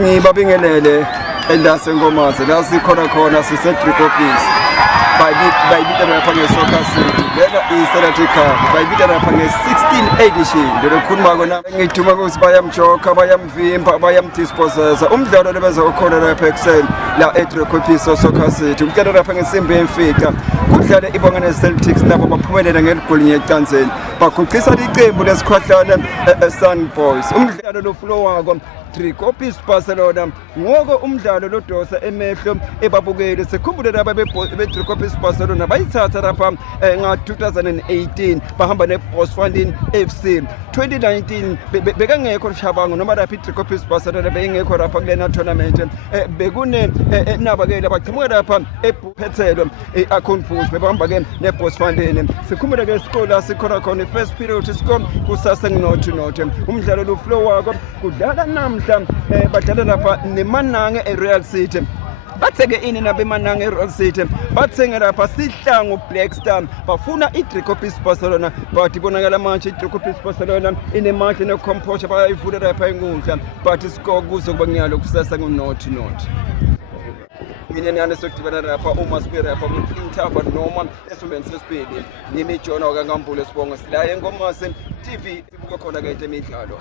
Ngibabingelele elasenkomazi la sikhona sise-Driekopies bayibita lapha nge-Soccer City lena i-Celtic bayibita lapha nge-16 edition lokukhuluma kona ngithuma ukuthi bayamjoka bayamvimba bayamdispossessa umdlalo lebenza ukhona lapha ekuseni la e-Driekopies Soccer City umdlalo lapha ngesimbi emfika kudlala ibonga ne-Celtics nabo baphumelela ngeligoli ngecanzeni baguqisa iqembu lesikhwahlana e-Sun Boys umdlalo lo flow wako Driekopies Barcelona ngoko umdlalo lodosa emehlo ebabukeli sikhumbule laba be-Driekopies Barcelona bayithatha lapha nga-2018 bahamba ne-Bosfontein FC 2019 bekangekho Shabangu noma lapha i-Driekopies Barcelona bengekho lapha kulena tournament bekune nabakele baqhamuka lapha ePhethelo e-Akhonbush bebahamba ke ne-Bosfontein sikhumbule ke isikole sikhona khona i-first period score kusasa nginothi umdlalo lo flow wako kudlala namhla badlala lapha neMananga eReal City batheke ini nabeMananga eReal City bathenga lapha sihlangu Black Star bafuna iDriekopies Barcelona but ibonakala manje iDriekopies Barcelona inemandla necomposure bayayivula lapha enkundla but iscore kuzo kuba ngiyalo kusasa ngonothi mina nani sokudibana lapha uma sibere lapha ku-interview noma esumeni sesibili nimi Jona kaNgambule sibonga sila eNkomazi TV sibuka khona ke imidlalo